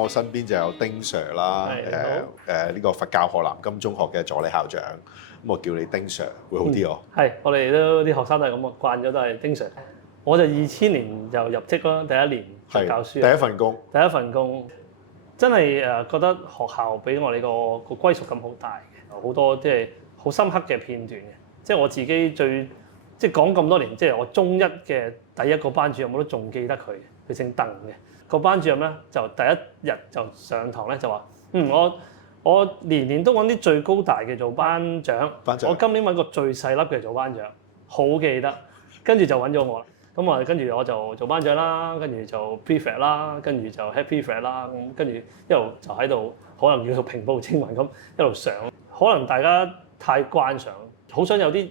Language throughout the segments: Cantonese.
我身邊就有丁 Sir 啦，呢個佛教河南金中學嘅助理校長，咁我叫你丁 Sir 會好啲喎。係，我哋都啲學生都係咁啊，慣咗都係丁 Sir。我就2000年就入職咯，第一年就教書。第一份工。第一份工真係覺得學校俾我哋個歸屬感好大嘅，好多即係好深刻嘅片段嘅。即係我自己即係講咁多年，即係我中一嘅第一個班主任我都仲記得佢，佢姓鄧嘅。個班主任咧就第一日就上堂咧就話：我年年都揾啲最高大嘅做班長，我今年揾個最細粒嘅做班長，好記得。跟住就揾咗我啦。咁跟住我就做班長啦，跟住就 prefect 啦，跟住就 head prefect 啦，咁跟住一路就喺度，可能叫做平步青雲咁一路上。可能大家太慣常，好想有啲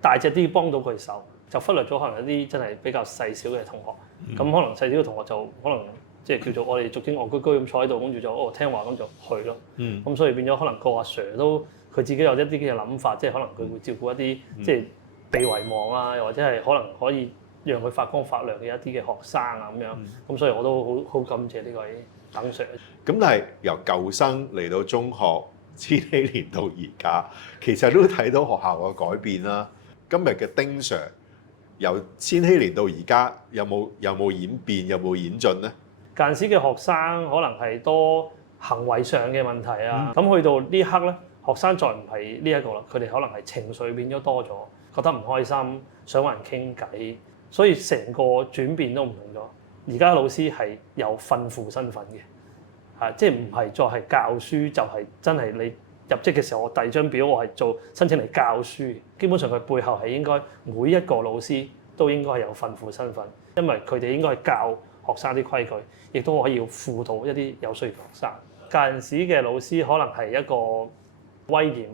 大隻啲幫到佢手，就忽略咗可能有啲真係比較細小嘅同學。咁可能細小嘅同學就可能即係叫做我哋俗稱戇居居咁坐喺度，跟住就聽話咁就去咯。咁所以變咗可能個阿 Sir 都佢自己有一啲嘅諗法，即係可能佢會照顧一啲即係被遺忘啊，又或者係可能可以讓佢發光發亮嘅一啲嘅學生啊咁樣，咁所以我都好感謝呢位鄧 Sir。咁但係由舊生嚟到中學，千禧年到而家，其實都睇到學校嘅改變啦。今日嘅丁 Sir 由千禧年到而家，有冇演變，有冇演進呢？間時嘅學生可能係多行為上嘅問題啊，咁去到呢刻咧，學生再唔係呢一個啦，佢哋可能係情緒變咗多咗，覺得唔開心，想揾人傾偈。所以成個轉變都唔同咗。而家老師係有訓輔身份嘅，即係唔係再係教書，就係真係你入職嘅時候，我遞張表，我係做申請嚟教書。基本上佢背後係應該每一個老師都應該係有訓輔身份，因為佢哋應該係教學生啲規矩，亦都可以輔導一啲有需要嘅學生。間時嘅老師可能係一個威嚴，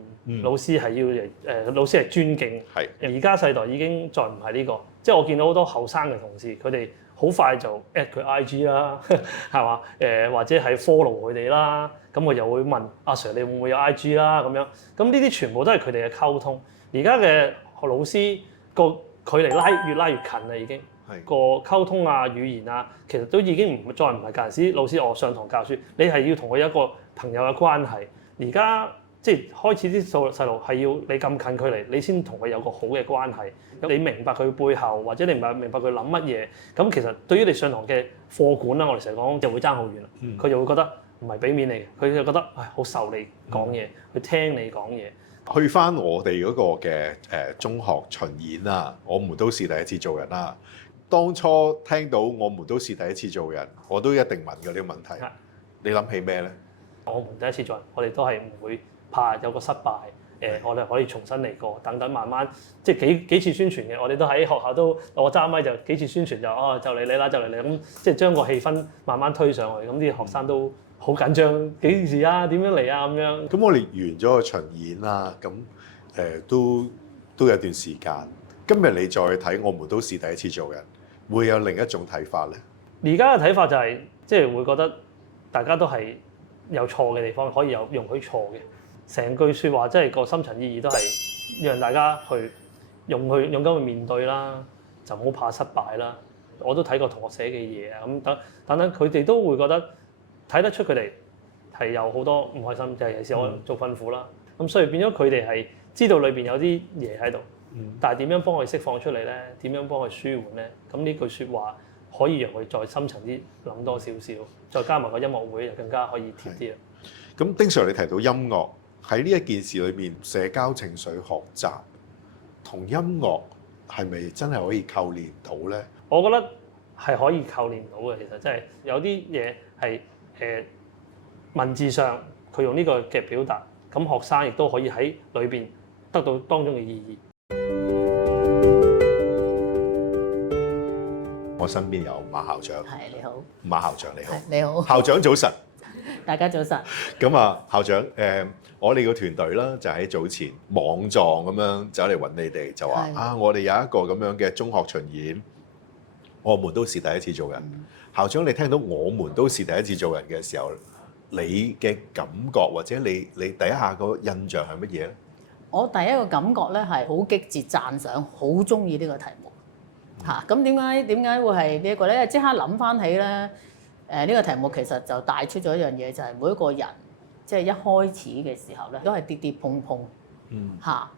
老師係要老師係尊敬。而家世代已經再唔係呢個。即係我見到好多後生嘅同事，佢哋好快就 at 佢 IG 啦，係嘛？或者係 follow 佢哋啦，咁我又會問阿 Sir 你會唔會有 IG 啦咁樣？咁呢啲全部都係佢哋嘅溝通。而家嘅老師個距離越拉越近啦，已經個溝通啊、語言啊，其實都已經再唔係嗰陣時老師我上堂教書，你係要同佢有一個朋友嘅關係。而家即係開始啲細路係要你咁近距離，你先同佢有個好嘅關係。你明白佢背後，或者你明白佢諗乜嘢，咁其實對於你上堂嘅課管啦，我哋成日講就會爭好遠啦。佢就會覺得唔係俾面你嘅，佢就覺得好受你講嘢，去聽你講嘢。去翻我哋嗰個嘅中學巡演啊，我們都是第一次做人啦。當初聽到我們都是第一次做人，我都一定問嘅呢個問題。你諗起咩咧？我們第一次做人，我哋都係唔會怕有個失敗，我哋可以重新嚟過，等等慢慢即係幾次宣傳嘅，我哋都喺學校都我揸咪就幾次宣傳就嚟你啦，就嚟你咁，即係將個氣氛慢慢推上去，咁啲學生都好緊張，幾時啊？點樣嚟啊？咁樣。咁我哋完咗個巡演啦，咁都有段時間。今日你再睇我們都是第一次做人，會有另一種睇法咧。而家嘅睇法就係即係會覺得大家都係有錯嘅地方，可以有容許錯嘅。成句説話即係個深層意義都係讓大家去勇敢去面對啦，就唔好怕失敗啦。我都睇過同學寫嘅嘢啊，咁等佢哋都會覺得睇得出佢哋係有好多唔開心，就係有時我做訓輔啦。咁所以變咗佢哋係知道裏邊有啲嘢喺度，但係點樣幫佢釋放出嚟咧？點樣幫佢舒緩咧？咁呢句説話可以讓佢再深層啲諗多少少，再加埋個音樂會就更加可以貼啲啦。咁丁 Sir 你提到音樂喺呢一件事裏面，社交情緒學習同音樂係咪真係可以扣連到咧？我覺得係可以扣連到嘅，其實真係有啲嘢係文字上佢用呢個嘅表達，咁學生亦都可以喺裏邊得到當中嘅意義。我身邊有馬校長，係你好，馬校長你好，你好，校長早晨，大家早晨。咁啊，校長我哋個團隊啦，就喺早前網狀咁樣走嚟揾你哋，就話啊，我哋有一個咁樣嘅中學巡演，我們都是第一次做人。校長，你聽到我們都是第一次做人嘅時候，你嘅感覺或者你第一下個印象係乜嘢咧？我第一個感覺咧係好激切讚賞，好中意呢個題目嚇。咁點解會係呢一個咧？即刻諗翻起咧，呢個題目其實就帶出咗一樣嘢，就係每一個人即係一開始嘅時候咧，都係跌跌碰碰，嚇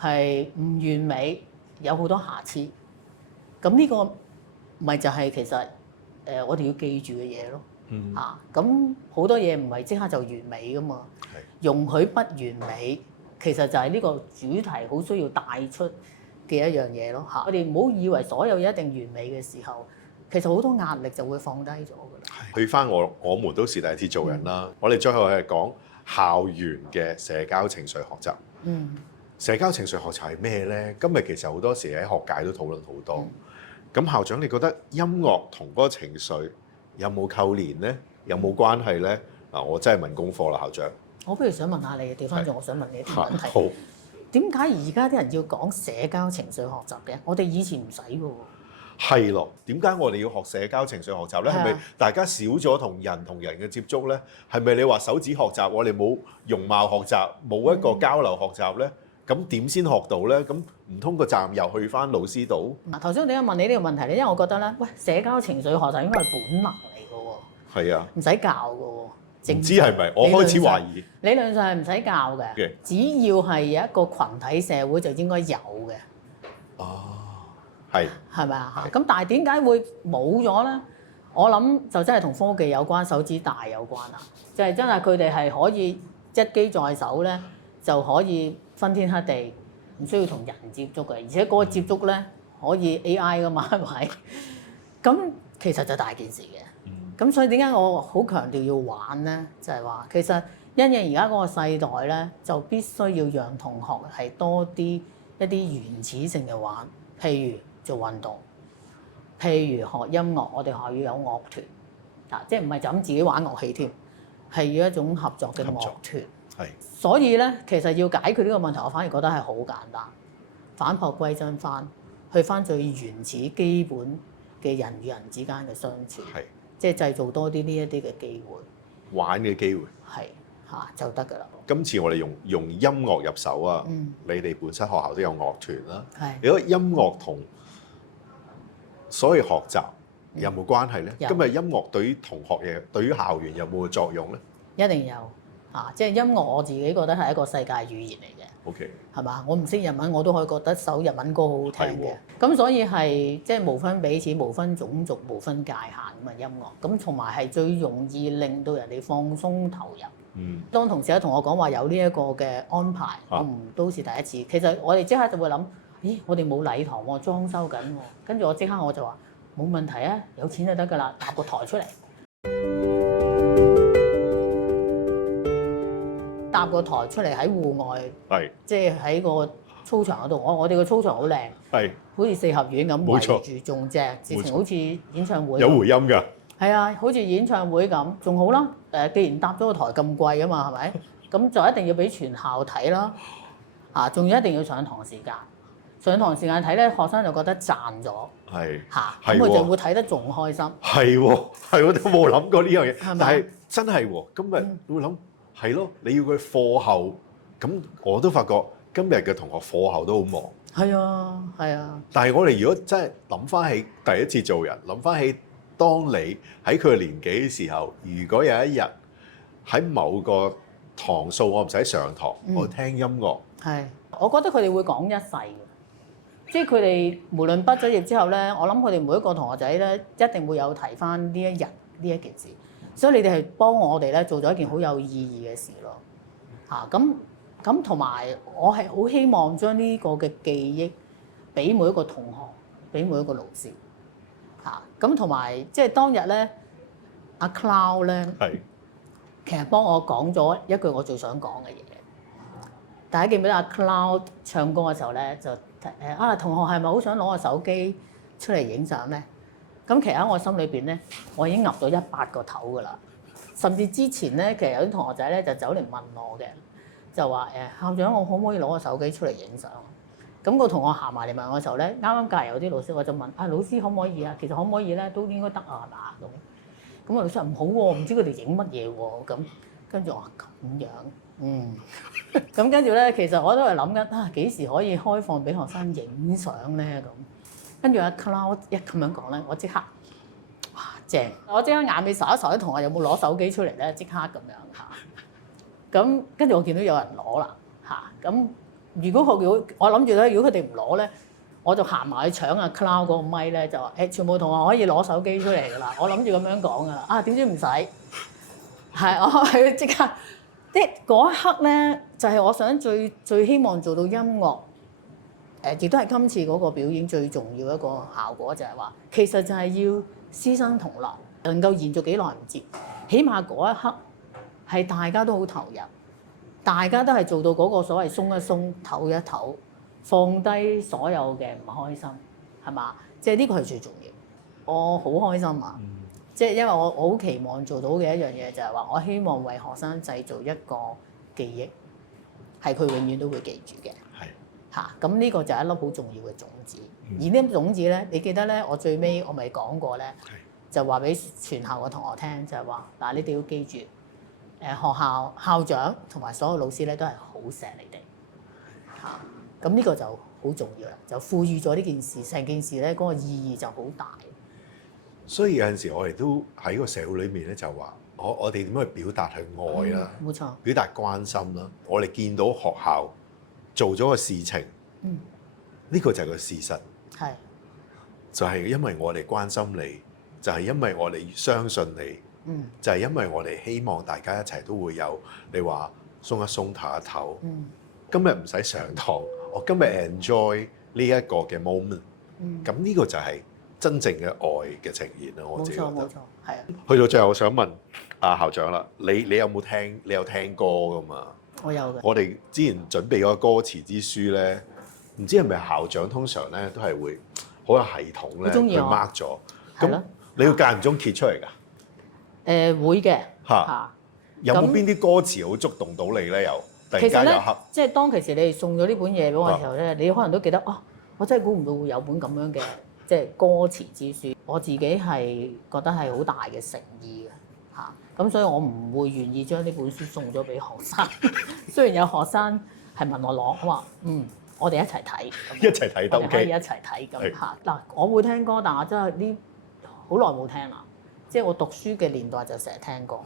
係唔完美，有好多瑕疵。咁呢個咪就係其實我哋要記住嘅嘢咯。咁好多嘢唔係即刻就完美噶嘛，容許不完美，其實就係呢個主題好需要帶出嘅一樣嘢咯嚇。我哋唔好以為所有嘢一定完美嘅時候，其實好多壓力就會放低咗噶啦。去翻我們都是第一次做人啦。我哋最後係講校園嘅社交情緒學習。社交情緒學習係咩咧？今日其實好多時喺學界都討論好多。咁校長，你覺得音樂同嗰個情緒有冇扣連咧？有冇關係咧？嗱，我真係問功課啦，校長。我不如想問下你，調翻轉，我想問你一條問題。好。點解而家啲人要講社交情緒學習嘅？我哋以前唔使嘅喎。係咯，點解我哋要學社交情緒學習咧？係咪大家少咗同人嘅接觸咧？係咪你話手指學習，我哋冇容貌學習，冇一個交流學習咧？咁點先學到咧？咁唔通個責任又去翻老師度？嗱，頭先我點解問你呢個問題咧？因為我覺得咧，喂，社交情緒學習應該係本能嚟嘅喎。係啊，唔使教嘅喎。唔知係咪？我開始懷疑。理論上係唔使教嘅，只要係有一個群體社會就應該有嘅。哦，係。係咪啊？咁但係點解會冇咗咧？我諗就真係同科技有關，手指大有關啦。就係真係佢哋係可以一機在手咧，就可以分天黑地，唔需要同人接觸嘅，而且嗰個接觸咧可以 AI 噶嘛，係咪？咁其實就大件事嘅。咁所以點解我好強調要玩咧？就係話其實因應而家嗰個世代咧，就必須要讓同學係多啲一啲原始性嘅玩，譬如做運動，譬如學音樂，我哋學校要有樂團，即係唔係就咁自己玩樂器添，係要一種合作嘅樂團。係。所以咧，其實要解決呢個問題，我反而覺得係好簡單，返璞歸真翻，去翻最原始基本嘅人與人之間嘅相處。係。即係製造多啲呢一啲嘅機會，玩嘅機會係就得㗎啦。今次我哋用音樂入手啊！你哋本身學校都有樂團啦。係。你覺得音樂同所謂學習有冇關係咧？今日音樂對於同學嘅對於校園有冇作用咧？一定有即係音樂，我自己覺得係一個世界語言嚟嘅。OK。係嘛？我唔識日文，我都可以覺得首日文歌好好聽嘅。咁所以係即係無分彼此、無分種族、無分界限咁嘅音樂。咁同埋係最容易令到人哋放鬆投入。當同事有同我講話有呢一個嘅安排，我唔都是第一次。其實我哋即刻就會諗，咦，我哋冇禮堂喎，裝修緊喎。跟住我即刻我就話冇問題啊，有錢就得㗎啦，搭個台出嚟。搭個台出嚟喺戶外，即係喺個操場嗰度。我哋個操場好靚，好似四合院咁圍住種隻，直情好似演唱會。有回音㗎。係啊，好似演唱會咁，仲好啦。既然搭咗個台咁貴啊嘛，係咪？咁就一定要俾全校睇啦。仲要一定要上堂時間。上堂時間睇咧，學生就覺得賺咗。咁佢就會睇得仲開心。係喎，我都冇諗過呢樣嘢。但係真係喎，今日會諗。係咯，你要佢課後，咁我都發覺今日嘅同學課後都好忙。係啊，係啊。但係我哋如果真係諗翻起第一次做人，諗翻起當你喺佢嘅年紀嘅時候，如果有一日喺某個堂數我唔使上堂，我聽音樂。係，我覺得佢哋會講一世嘅，即係佢哋無論畢咗業之後咧，我諗佢哋每一個同學仔咧，一定會有提翻呢一日呢一件事。所以你哋係幫我哋咧做咗一件好有意義嘅事咯，咁同埋我係好希望將呢個嘅記憶俾每一個同學，俾每一個老師，咁同埋即係當日咧，阿 Cloud 咧，其實幫我講咗一句我最想講嘅嘢。大家記唔記得阿 Cloud 唱歌嘅時候咧，就同學係咪好想攞個手機出嚟影相咧？咁其實喺我心裏邊咧，我已經岌咗100個頭㗎啦。甚至之前咧，其實有啲同學仔咧就走嚟問我嘅，就話校長，我可唔可以攞個手機出嚟影相？咁個同學行埋嚟問我嘅時候咧，啱啱隔離有啲老師，我就問老師可唔可以啊？其實可唔可以咧？都應該得啊，係嘛咁？咁啊老師話唔好喎，唔知佢哋影乜嘢喎？咁跟住我話咁樣，咁跟住咧，其實我都係諗緊幾時可以開放俾學生影相咧咁。跟住阿 Cloud 一咁樣講咧，我即刻正。我即刻眼尾睄一睄啲同學有冇攞手機出嚟咧，即刻咁樣嚇。咁跟住我見到有人攞啦嚇。咁如果我諗住咧，如果佢哋唔攞咧，我就行埋去搶阿 Cloud 嗰個咪咧，就話全部同學可以攞手機出嚟㗎啦。我諗住咁樣講㗎啦。啊，點知唔使？係我係即刻，即係嗰一刻咧，就係我想最希望做到音樂。亦都係今次嗰個表演最重要一個效果，就係話其實就係要師生同樂，能夠延續幾耐唔知，起碼嗰一刻係大家都好投入，大家都係做到嗰個所謂鬆一鬆、唞一唞，放低所有嘅唔開心，係嘛？即係呢個係最重要。我好開心啊！即係因為我好期望做到嘅一樣嘢就係話，我希望為學生製造一個記憶，係佢永遠都會記住嘅。嚇，咁呢個就係一粒好重要嘅種子。而呢粒種子咧，你記得咧，我最尾我咪講過咧，就話俾全校嘅同學聽，就係話嗱，你哋要記住，學校校長同埋所有老師咧都係好錫你哋嚇。咁呢個就好重要啦，就賦予咗呢件事，成件事咧嗰個意義就好大。所以有陣時我哋都喺個社會裏面咧，就話我哋點樣去表達去愛啦，冇錯，表達關心啦。我哋見到學校做咗個事情，呢個就係個事實，係就係因為我哋關心你，就係因為我哋相信你，就係因為我哋希望大家一齊都會有你話鬆一鬆、唞一唞。今日唔使上堂，我今日 enjoy 呢一個嘅 moment。咁呢個就係真正嘅愛嘅呈現啦。我自己覺得。冇錯，係啊。去到最後，我想問阿校長啦，你有冇聽？你有聽歌㗎嘛？我有嘅。我哋之前準備嗰個歌詞之書咧，唔知係咪校長通常咧都係會好有系統咧，佢 mark 咗。咁你要間唔中揭出嚟㗎？會嘅。嚇。有冇邊啲歌詞好觸動到你咧？又突然間有刻。即係當其時你哋送咗呢本嘢俾我嘅時候咧，你可能都記得我真係估唔到會有本咁樣嘅即係歌詞之書。我自己係覺得係好大嘅誠意嘅嚇。咁所以我唔會願意將呢本書送咗俾學生。雖然有學生係問我攞，我話我哋一齊睇，一齊睇得 OK，可以一齊睇咁嚇。嗱，我會聽歌，但我真係呢好耐冇聽啦。即係我讀書嘅年代就成日聽歌，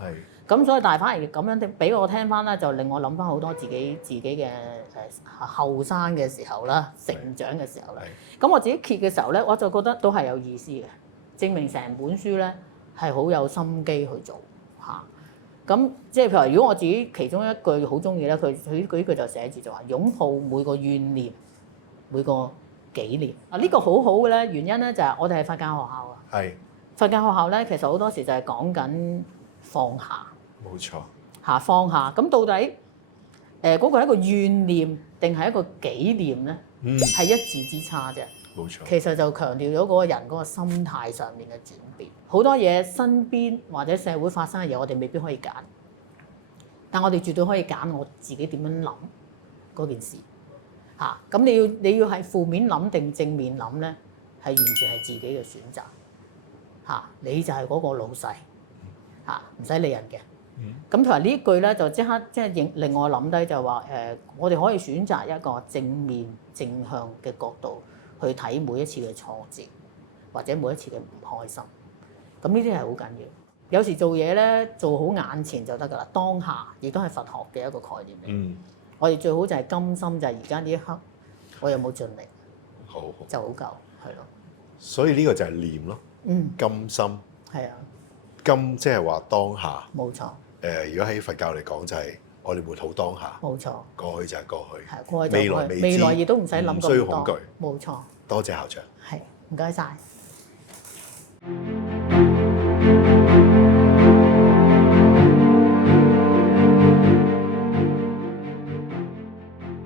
咁所以但係反而咁樣俾我聽翻咧，就令我諗翻好多自己嘅後生嘅時候啦，成長嘅時候啦。咁我自己揭嘅時候咧，我就覺得都係有意思嘅，證明成本書咧係好有心機去做嚇。咁即係譬如如果我自己其中一句好中意咧，佢呢句就寫住就話擁抱每個怨念，每個紀念。呢個好好嘅咧，原因咧就係我哋係佛教學校啊。係。佛教學校咧，其實好多時就係講緊放下。冇錯。嚇，放下。咁到底嗰個係一個怨念定係一個紀念咧？係一字之差啫。冇錯。其實就強調咗嗰個人嗰個心態上面嘅轉變。好多嘢身邊或者社會發生嘅嘢，我哋未必可以揀，但我哋絕對可以揀我自己點樣諗嗰件事。嚇，咁你要係負面諗定正面諗咧，係完全係自己嘅選擇。嚇，你就係嗰個老細嚇，唔使理人嘅。咁同埋呢句咧，就即刻即係令我諗低就話我哋可以選擇一個正面正向嘅角度去睇每一次嘅挫折，或者每一次嘅唔開心。咁呢啲係好緊要。有時做嘢咧，做好眼前就得㗎啦，當下亦都係佛學嘅一個概念嚟。我哋最好就係甘心，就係而家呢一刻，我有冇盡力，好就好夠，係咯。所以呢個就係念咯。甘心係啊，甘即係話當下，冇錯。如果喺佛教嚟講，就係我哋活好當下，冇錯。過去就係過去，係過去就過去，未來亦都唔使諗咁多，唔需要恐懼，冇錯。多謝校長，係唔該晒。